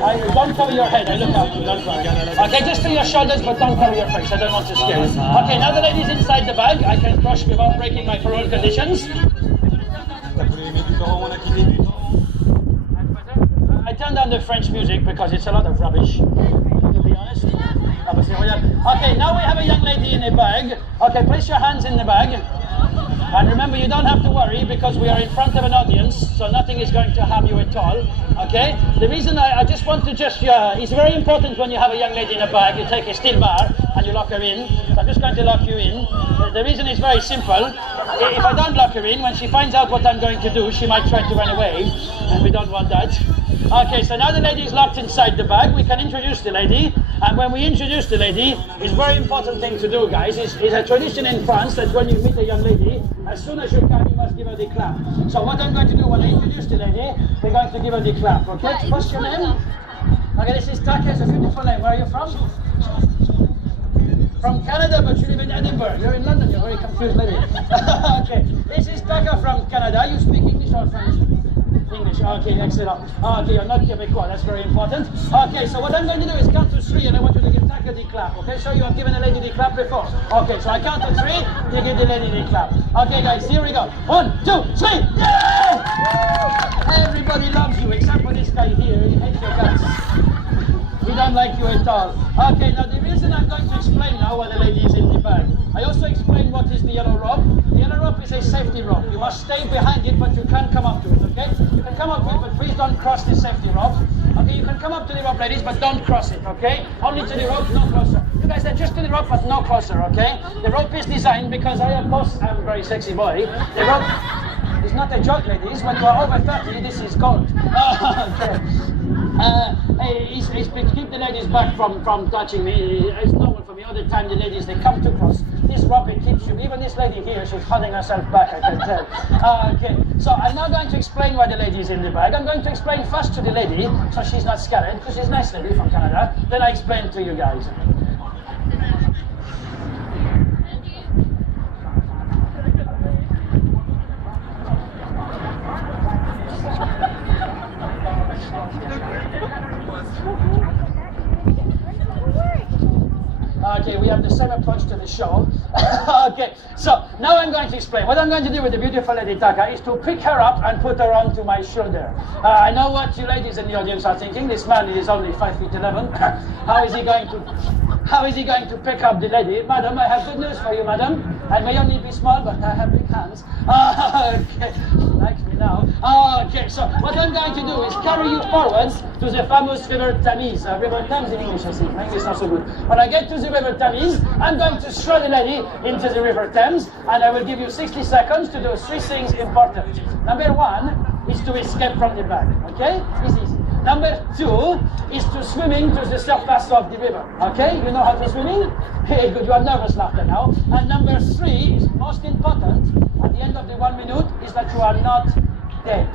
Don't cover your head. I look after you. Don't worry. Okay, just to your shoulders, but don't cover your face. I don't want to scare you. Okay, now the lady's inside the bag. I can crush without breaking my parole conditions. I turn down the French music because it's a lot of rubbish, to be honest. Okay, now we have a young lady in a bag. Okay, place your hands in the bag. And remember, you don't have to worry because we are in front of an audience, so nothing is going to harm you at all. Okay? The reason I just want to it's very important when you have a young lady in a bag, you take a steel bar and you lock her in. So I'm just going to lock you in. The reason is very simple. If I don't lock her in, when she finds out what I'm going to do, she might try to run away, and we don't want that. Okay, so now the lady is locked inside the bag. We can introduce the lady. And when we introduce the lady, it's a very important thing to do, guys. It's a tradition in France that when you meet a young lady, as soon as you come, you must give her the clap. So what I'm going to do when I introduce the lady, we're going to give her the clap, okay? What's your name? Okay, this is Taka. It's a beautiful name. Where are you from? From Canada, but you live in Edinburgh. You're in London. You're a very confused lady. Okay, this is Taka from Canada. You speak English or French? English. Okay, excellent. Okay, you're not Quebecois. That's very important. Okay, so what I'm going to do is count to 3, and I want you to give Taka the clap. Okay, so you have given a lady the clap before. Okay, so I count to 3, you give the lady the clap. Okay, guys, here we go. 1, 2, 3. Yay! Everybody loves you except for this guy here. He hates your guts. He don't like you at all. Okay, now the reason I'm going to explain now why the lady is in the bag. I also explain what is the yellow rope. The yellow rope is a safety rope. You must stay behind it, but you can't come up to it, okay? You can come up to it, but please don't cross the safety rope. Okay, you can come up to the rope, ladies, but don't cross it, okay? Only to the rope, no closer. You guys are just to the rope, but no closer, okay? The rope is designed because I'm a very sexy boy. The rope is not a joke, ladies. When you are over 30, this is gold. Okay. It's to keep the ladies back from touching me. It's normal for me. All the time the ladies, they come too close. This rope, it keeps you. Even this lady here, she's holding herself back, I can tell. Okay, so I'm now going to explain why the lady is in the bag. I'm going to explain first to the lady, so she's not scared, because she's a nice lady from Canada. Then I explain to you guys. Okay, we have the same approach to the show. Okay, so now I'm going to explain. What I'm going to do with the beautiful lady Taka is to pick her up and put her onto my shoulder. I know what you ladies in the audience are thinking. This man is only 5'11". How is he going to pick up the lady? Madam, I have good news for you, madam. I may only be small, but I have big hands. Okay, likes me now. Okay, so what I'm going to do is carry you forwards to the famous River Thames. River Thames in English, I think. My English is not so good. When I get to the River Thames, I'm going to throw the lady into the River Thames, and I will give you 60 seconds to do 3 things important. Number 1 is to escape from the bag, okay? It's easy. Number 2 is to swimming to the surface of the river, okay? You know how to swimming? Hey, good, you are nervous laughter now. And number 3 is most important, at the end of the 1 minute, is that you are not dead.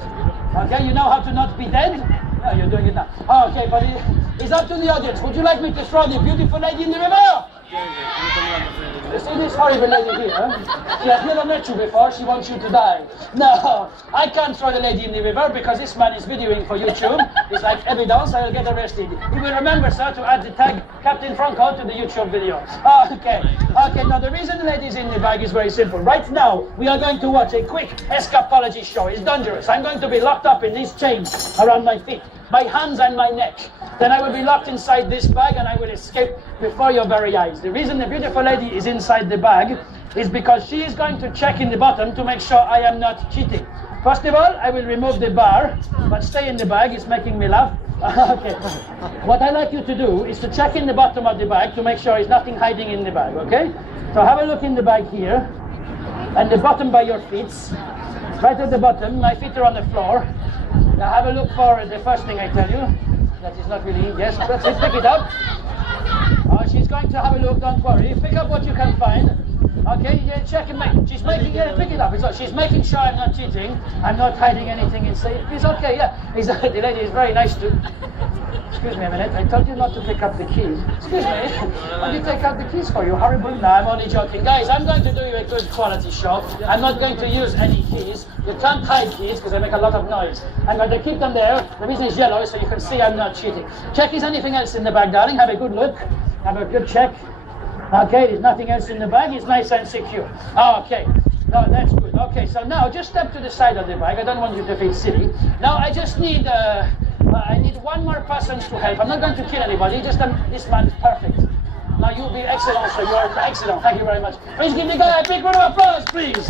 Okay, you know how to not be dead? No, you're doing it now. Okay, but it's up to the audience. Would you like me to throw the beautiful lady in the river? You see this horrible lady here? She has never met you before, she wants you to die. No, I can't throw the lady in the river because this man is videoing for YouTube. It's like evidence, I will get arrested. You will remember, sir, to add the tag Captain Franco to the YouTube video. Okay, now the reason the lady is in the bag is very simple. Right now, we are going to watch a quick escapology show. It's dangerous. I'm going to be locked up in these chains around my feet, my hands and my neck. Then I will be locked inside this bag and I will escape before your very eyes. The reason the beautiful lady is inside the bag is because she is going to check in the bottom to make sure I am not cheating. First of all, I will remove the bar, but stay in the bag. It's making me laugh. Okay. What I like you to do is to check in the bottom of the bag to make sure there's nothing hiding in the bag, okay? So have a look in the bag here, and the bottom by your feet. Right at the bottom, my feet are on the floor. Now have a look for the first thing I tell you. That is not really, yes, that's it, pick it up. She's going to have a look, don't worry. Pick up what you can find. Okay, yeah, check and make. She's making, yeah, pick it up. She's making sure I'm not cheating. I'm not hiding anything inside. It's okay, yeah. The lady is very nice too. Excuse me a minute. I told you not to pick up the keys. Excuse me. What do you take out the keys for? You horrible. No, I'm only joking. Guys, I'm going to do you a good quality show. I'm not going to use any keys. You can't hide keys because they make a lot of noise. I'm going to keep them there. The reason is yellow so you can see I'm not cheating. Check, is anything else in the bag, darling? Have a good look. Have a good check. Okay, there's nothing else in the bag. It's nice and secure. Okay. No, that's good. Okay, so now just step to the side of the bag. I don't want you to feel silly. Now I just need I need one more person to help. I'm not going to kill anybody. Just this man is perfect. Now you'll be excellent, sir. You are excellent. Thank you very much. Please give the guy a big round of applause, please.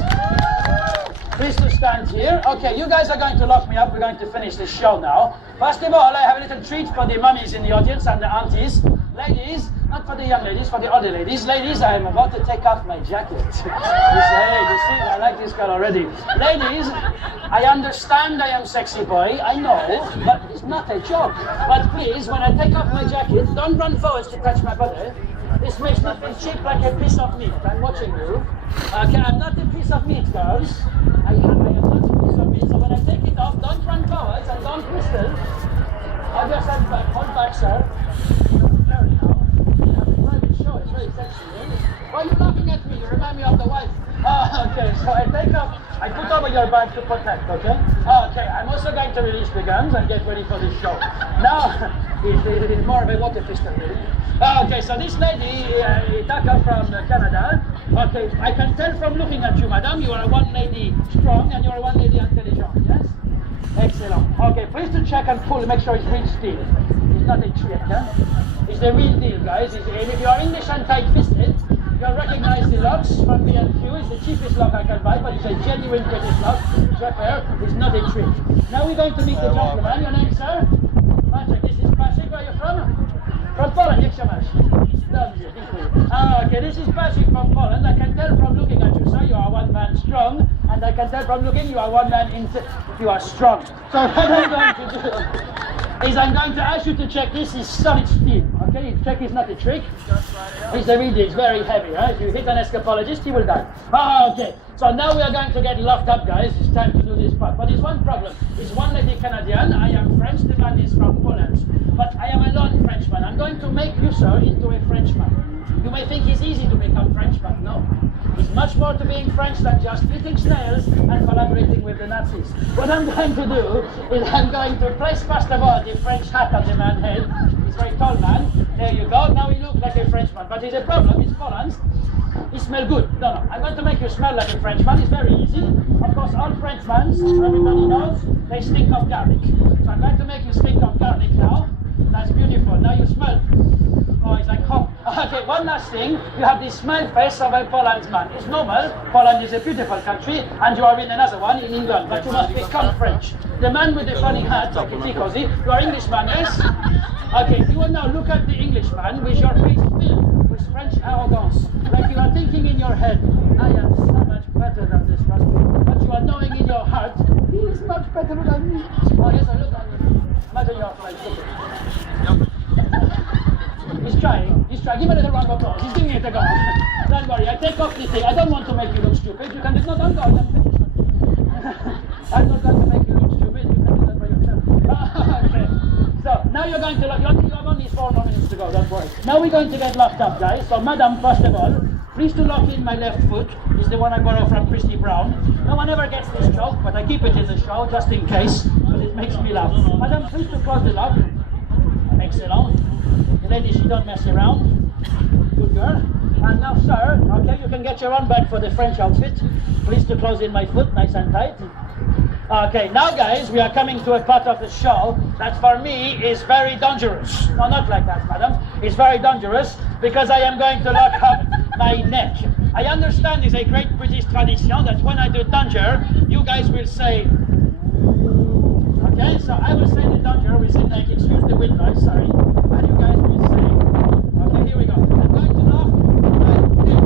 Please to stand here. Okay, you guys are going to lock me up. We're going to finish the show now. First of all, I have a little treat for the mummies in the audience and the aunties. Ladies, not for the young ladies, for the older ladies. Ladies, I am about to take off my jacket. You see, I like this girl already. Ladies, I understand I am sexy boy, I know, but it's not a joke. But please, when I take off my jacket, don't run forwards to touch my body. This makes me feel cheap like a piece of meat. I'm watching you. Okay, I'm not a piece of meat, girls. I am not a piece of meat, so when I take it off, don't run forwards and don't whistle. I'll just hold back, sir. It's very sexy. Why are you laughing at me? You remind me of the wife. Okay, so I put over your bag to protect, okay? Okay, I'm also going to release the guns and get ready for the show. Now, it is more of a water pistol, really. Okay, so this lady, Taka from Canada. Okay, I can tell from looking at you, madam, you are one lady strong and you are one lady intelligent, yes? Excellent. Okay, please to check and pull, make sure it's real steel. It's not a trick, huh? It's the real deal, guys. And if you are English and tight-fisted, you'll recognize the locks from B&Q. It's the cheapest lock I can buy, but it's a genuine British lock. Trapper, it's not a trick. Now we're going to meet the gentleman. Your name, sir? Patrick. This is Patrick. Where are you from? From Poland, jak się masz? Dobrze, dziękuję. Okay, this is Patrick from Poland. I can tell from looking at you, sir, you are one man strong, and I can tell from looking you are one man you are strong. So what I'm going to do is I'm going to ask you to check this is solid steel. Okay, check is not a trick. It's the real deal. It's very heavy, right? If you hit an escapologist, he will die. Okay. So now we are going to get locked up, guys. It's time to do this part. But there's one problem. It's one lady Canadian. I am French. The man is from Poland. But I am a non-Frenchman. I'm going to make you, sir, into a Frenchman. You may think it's easy to become French, but no. It's much more to being French than just eating snails and collaborating with the Nazis. What I'm going to do is I'm going to place, first of all, the French hat on the man's head. He's a very tall man. There you go. Now he looks like a Frenchman. But there's a problem. It's Poland. He smells good. No. I'm going to make you smell like a Frenchman. It's very easy. Of course, all Frenchmen, everybody knows, they stink of garlic. So I'm going to make you stink of garlic now. That's beautiful. Now you smell. Oh, it's like home. Okay, one last thing. You have the smile face of a Poland man. It's normal. Poland is a beautiful country, and you are in another one in England. But you must become French. The man with the funny hat, like a ticozy, you are Englishman, yes? Okay, you will now look at the Englishman with your face filled with French arrogance. Like you are thinking in your head, I am so much better than this person. But you are knowing in your heart, he is much better than me. Oh, yes, I look at you. Imagine your face. He's trying. Give him a little round of applause. He's giving it a go. Don't worry, I take off the thing. I don't want to make you look stupid. You can do no, don't go. I'm not going to make you look stupid. You can do that by yourself. Okay. So now you're going to lock. You have only 4 more minutes to go. Don't worry. Now we're going to get locked up, guys. So, madam, first of all, please to lock in my left foot. Is the one I borrowed from Christy Brown. No one ever gets this joke, but I keep it in the show just in case, because it makes me laugh. Madam, please to close the lock. Excellent. The lady, she don't mess around. Good girl. And now, sir, okay, you can get your own bag for the French outfit. Please to close in my foot, nice and tight. Okay, now guys, we are coming to a part of the show that for me is very dangerous. No, not like that, madam. It's very dangerous because I am going to lock up my neck. I understand it's a great British tradition that when I do danger, you guys will say, okay, so I will say the danger, we say like, excuse the wind noise, sorry, and you guys will say, okay, here we go. I'm going to lock my neck.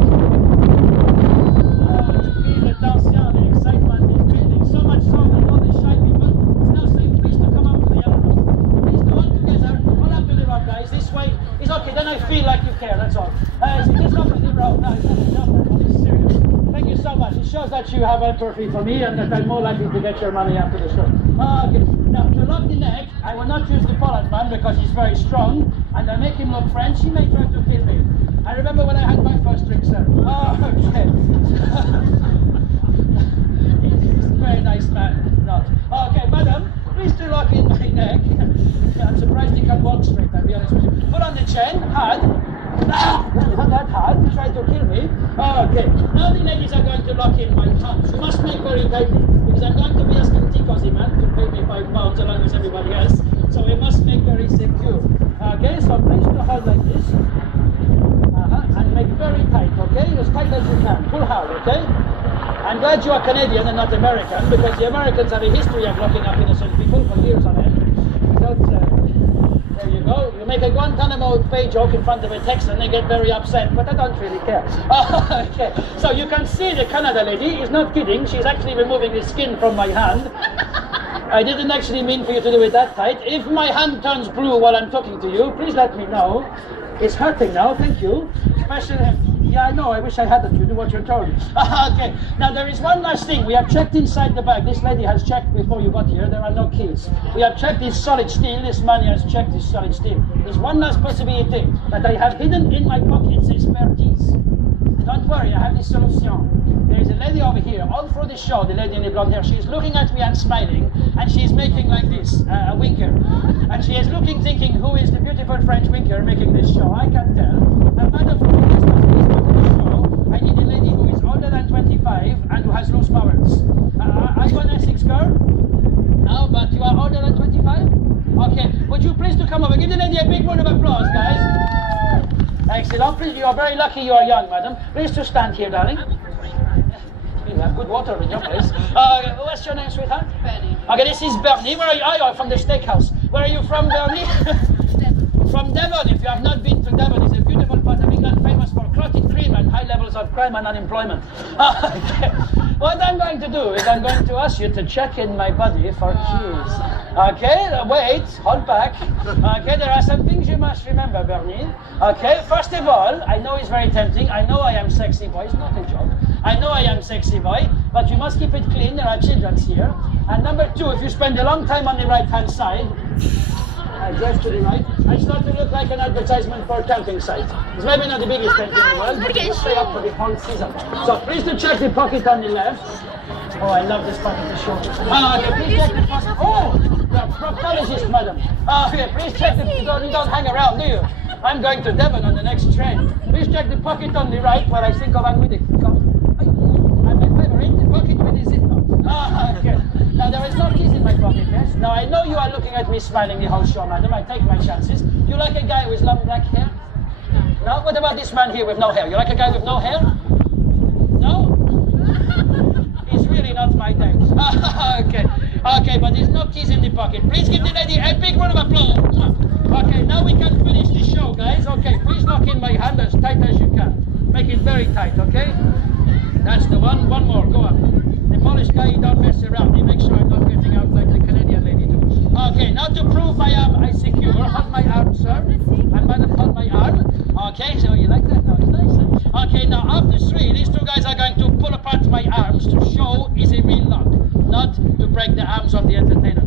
To feel the tension, the excitement is building so much so that all the shy people, it's now safe, please to come up to the other. Please do all together, all up to the rope, guys, this way. It's okay, then I feel like you care, that's all. So just up to the rope, no, it's serious. Thank you so much. It shows that you have empathy for me and that I'm more likely to get your money after the show. Okay. Now, to lock the neck, I will not use the Poland man because he's very strong, and I make him look French. He may try to kill me. I remember when I had my first drink, sir. Okay. He's a very nice man. No. Okay, madam, please do lock in my neck. I'm surprised he can walk straight, I'll be honest with you. Put on the chain, hand. Not that hard, he tried to kill me. Okay, now the ladies are going to lock in my hands. You must make very tightly, because I'm going to be asking Ticozy man to pay me £5 along with everybody else. So we must make very secure. Okay, so please to hold like this. And make very tight, okay? As tight as you can. Pull hard, okay? I'm glad you are Canadian and not American, because the Americans have a history of locking up innocent people for years on end. There you go. You make a Guantanamo Bay joke in front of a Texan, they get very upset, but I don't really care. Okay, so you can see the Canada lady is not kidding. She's actually removing the skin from my hand. I didn't actually mean for you to do it that tight. If my hand turns blue while I'm talking to you, please let me know. It's hurting now, thank you. Yeah, I know, I wish I hadn't. You do what you're told. Okay, now there is one last thing. We have checked inside the bag. This lady has checked before you got here. There are no keys. We have checked this solid steel. This man has checked this solid steel. There's one last possibility that I have hidden in my pockets is spare keys. Don't worry, I have this solution. There is a lady over here, all through the show, the lady in the blonde hair. She is looking at me and smiling, and she is making like this, a winker. And she is looking, thinking, who is the beautiful French winker making this show? I can tell. And madam, for this show, I need a lady who is older than 25 and who has loose powers. Are you an Essex girl? No, but you are older than 25? Okay, would you please to come over? Give the lady a big round of applause, guys. Excellent. Please, you are very lucky you are young, madam. Please to stand here, darling. You have good water in your place. What's your name, sweetheart? Bernie. Okay, this is Bernie. Where are you? Oh, you're from the steakhouse. Where are you from, Bernie? From Devon. If you have not been to Devon, it's a beautiful part of England famous for clotted cream and high levels of crime and unemployment. Okay. What I'm going to do is I'm going to ask you to check in my body for keys. Okay, wait, hold back. Okay, there are some things you must remember, Bernie. Okay, first of all, I know it's very tempting. I know I am sexy boy. It's not a joke. I know I am sexy boy, but you must keep it clean. There are children here. And number two, if you spend a long time on the right-hand side, just to the right, I start to look like an advertisement for a camping site. It's maybe not the biggest tent in the world, but it's stay up for the whole season. So please to check the pocket on the left. Oh, I love this pocket to show. Okay, please check the pocket. Oh, you're a proctologist, madam. Okay, please check the, you don't hang around, do you? I'm going to Devon on the next train. Please check the pocket on the right where I think of I'm with it. And my favorite, the pocket with the zip knot. Okay. Now there is no keys in my pocket, yes? Now I know you are looking at me smiling the whole show, madam. I take my chances. You like a guy with long black hair? No? What about this man here with no hair? You like a guy with no hair? No? He's really not my date. Okay. Okay, but there's no keys in the pocket. Please give the lady a big round of applause. Okay, now we can finish the show, guys. Okay, please lock in my hand as tight as you can. Make it very tight, okay? That's the one. One more. Go on. The Polish guy, he don't mess around. He makes sure I'm not getting out like the Canadian lady do. Okay, now to prove I am secure, hold my arm, sir. And madam, hold my arm. Okay, so you like that? Now it's nice, huh? Okay, now after three, these two guys are going to pull apart my arms to show is a real lock, not to break the arms of the entertainer.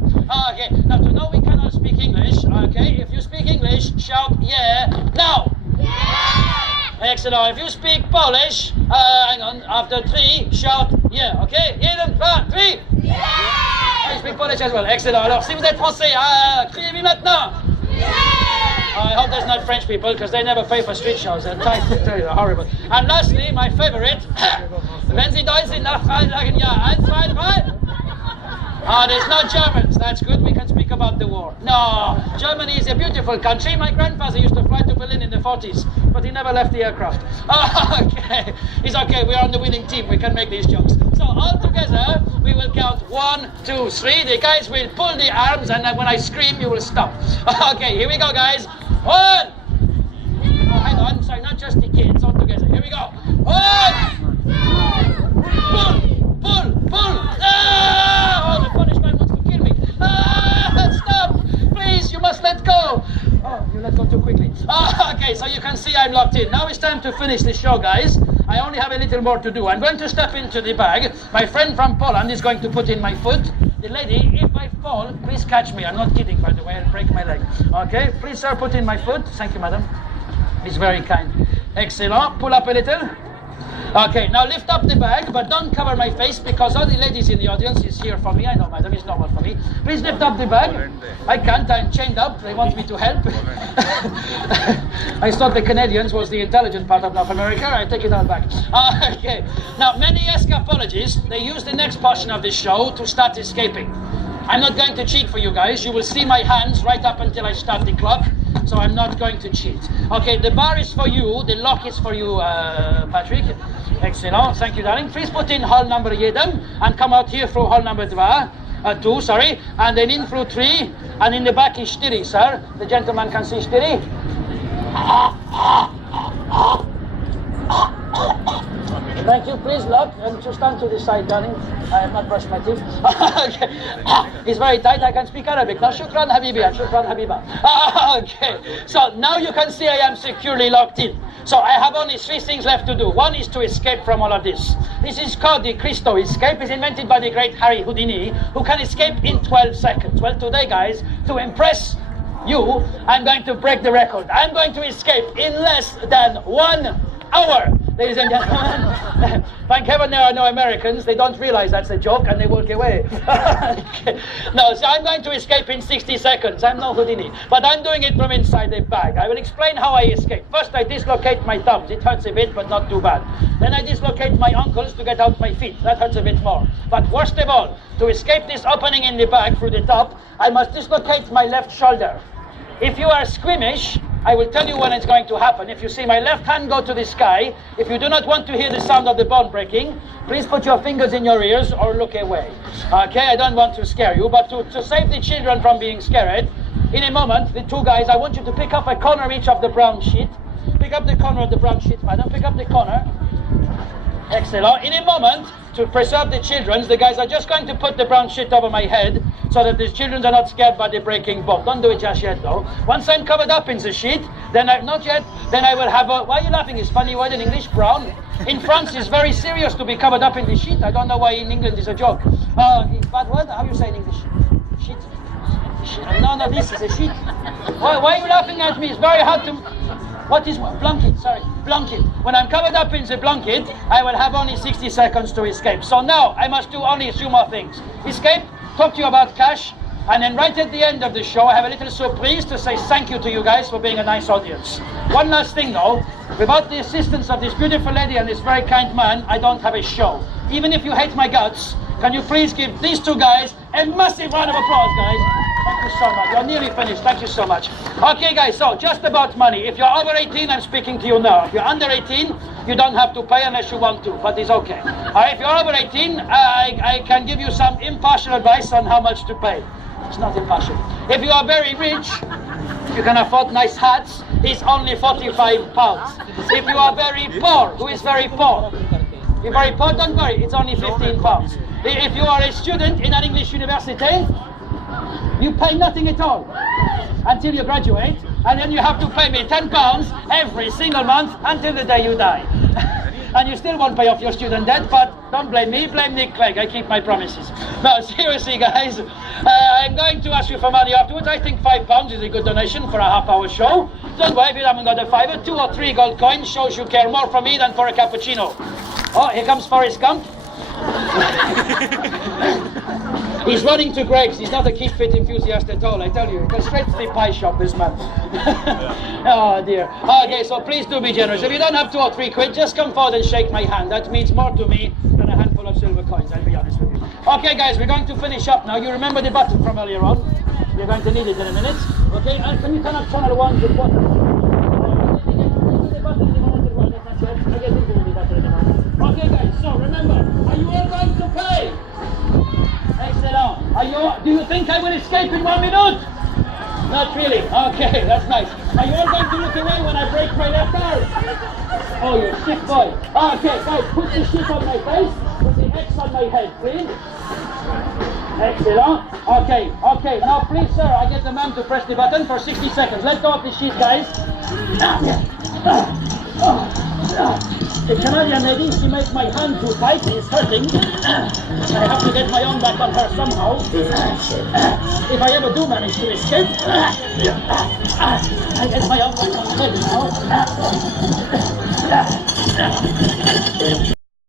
Okay, now to know we cannot speak English, okay, if you speak English, shout yeah, now! Yeah! Excellent. If you speak Polish, hang on, after three, shout yeah, okay? 1, 2, 3! Yeah! I speak Polish as well. Excellent. Alors, si vous êtes français, criez-moi maintenant! Yeah! I hope there's not French people, because they never pay for street shows. They're horrible. And lastly, my favorite, wenn Sie Deutsch sind, nachfragen, sagen ja, 1, 2, 3. There's no Germans. That's good. We can speak about the war. No, Germany is a beautiful country. My grandfather used to fly to Berlin in the 40s, but he never left the aircraft. Okay, it's okay. We're on the winning team. We can make these jokes. So all together, we will count 1, 2, 3. The guys will pull the arms, and then when I scream, you will stop. Okay, here we go, guys. 1. Oh, hang on. Sorry, not just the kids. All together. Here we go. 1. Pull. Oh, the Polish man wants to kill me. Stop. Please, you must let go. Oh, you let go too quickly. Okay, so you can see I'm locked in. Now it's time to finish the show, guys. I only have a little more to do. I'm going to step into the bag. My friend from Poland is going to put in my foot. The lady, if I fall, please catch me. I'm not kidding, by the way. I'll break my leg. Okay, please, sir, put in my foot. Thank you, madam. It's very kind. Excellent. Pull up a little. Okay, now lift up the bag, but don't cover my face because all the ladies in the audience is here for me. I know, madam, it's normal for me. Please lift up the bag. I can't, I'm chained up. They want me to help. I thought the Canadians was the intelligent part of North America. I take it all back. Okay, now many escapologists, they use the next portion of the show to start escaping. I'm not going to cheat for you guys. You will see my hands right up until I start the clock. So I'm not going to cheat. Okay, the bar is for you, the lock is for you, Patrick. Excellent, thank you, darling. Please put in hall number 7 and come out here through hall number 2, and then in through 3, and in the back is 4, sir. The gentleman can see 4. Thank you, please lock, and to stand to the side, darling. I have not brushed my teeth. Okay. It's very tight, I can speak Arabic. Now, shukran habibi and shukran habiba. Okay, so now you can see I am securely locked in. So I have only 3 things left to do. One is to escape from all of this. This is called the Christo escape. It's invented by the great Harry Houdini, who can escape in 12 seconds. Well, today, guys, to impress you, I'm going to break the record. I'm going to escape in less than 1 hour. Ladies and gentlemen, thank heaven there are no Americans. They don't realize that's a joke and they walk away. Okay. No, so I'm going to escape in 60 seconds. I'm no Houdini. But I'm doing it from inside the bag. I will explain how I escape. First, I dislocate my thumbs. It hurts a bit, but not too bad. Then I dislocate my ankles to get out my feet. That hurts a bit more. But worst of all, to escape this opening in the bag through the top, I must dislocate my left shoulder. If you are squeamish, I will tell you when it's going to happen. If you see my left hand go to the sky, if you do not want to hear the sound of the bone breaking, please put your fingers in your ears or look away. Okay, I don't want to scare you, but to save the children from being scared, in a moment, the 2 guys, I want you to pick up a corner each of the brown sheet. Pick up the corner of the brown sheet, madam. Pick up the corner. Excellent. In a moment, to preserve the children, the guys are just going to put the brown sheet over my head so that the children are not scared by the breaking bone. Don't do it just yet, though. Once I'm covered up in the sheet, then not yet, then I will have a... Why are you laughing? It's funny word in English, brown. In France, it's very serious to be covered up in the sheet. I don't know why in England it's a joke. It's bad word? How you say in English? Sheet? No, this is a sheet. Why are you laughing at me? It's very hard to... What is blanket? Sorry, blanket. When I'm covered up in the blanket, I will have only 60 seconds to escape. So now I must do only a few more things. Escape, talk to you about cash, and then right at the end of the show, I have a little surprise to say thank you to you guys for being a nice audience. One last thing though, without the assistance of this beautiful lady and this very kind man, I don't have a show. Even if you hate my guts, can you please give these 2 guys a massive round of applause, guys? Thank you so much. You're nearly finished. Thank you so much. Okay, guys, so just about money. If you're over 18, I'm speaking to you now. If you're under 18, you don't have to pay unless you want to, but it's okay. All right, if you're over 18, I can give you some impartial advice on how much to pay. It's not impartial. If you are very rich, you can afford nice hats. It's only 45 pounds. If you are very poor, who is very poor? You're very poor, don't worry, it's only 15 pounds. If you are a student in an English university, you pay nothing at all until you graduate, and then you have to pay me 10 pounds every single month until the day you die. And you still won't pay off your student debt, but don't blame me, blame Nick Clegg. I keep my promises. No, seriously, guys, I'm going to ask you for money afterwards. I think £5 is a good donation for a half-hour show. Don't worry if you haven't got a fiver. 2 or 3 gold coins shows you care more for me than for a cappuccino. Oh, here comes Forrest Gump. He's running to Greg's. He's not a Keep Fit enthusiast at all, I tell you. He goes straight to the pie shop, this man. Oh, dear. Okay, so please do be generous. If you don't have 2 or 3 quid, just come forward and shake my hand. That means more to me than a handful of silver coins, I'll be honest with you. Okay, guys, we're going to finish up now. You remember the button from earlier on? You're going to need it in a minute. Okay, and can you turn up channel 1 with what? Okay, guys, so remember, are you all going to pay? Excellent. Do you think I will escape in 1 minute? Not really. Okay, that's nice. Are you all going to look away when I break my left arm? Oh, you sick boy. Okay, guys, put the shit on my face. Put the X on my head, please. Excellent. Okay. Now, please, sir, I get the man to press the button for 60 seconds. Let go of the sheet, guys. The Canadian lady, she makes my hand too tight, it's hurting. I have to get my arm back on her somehow. If I ever do manage to escape, I get my arm back on her now.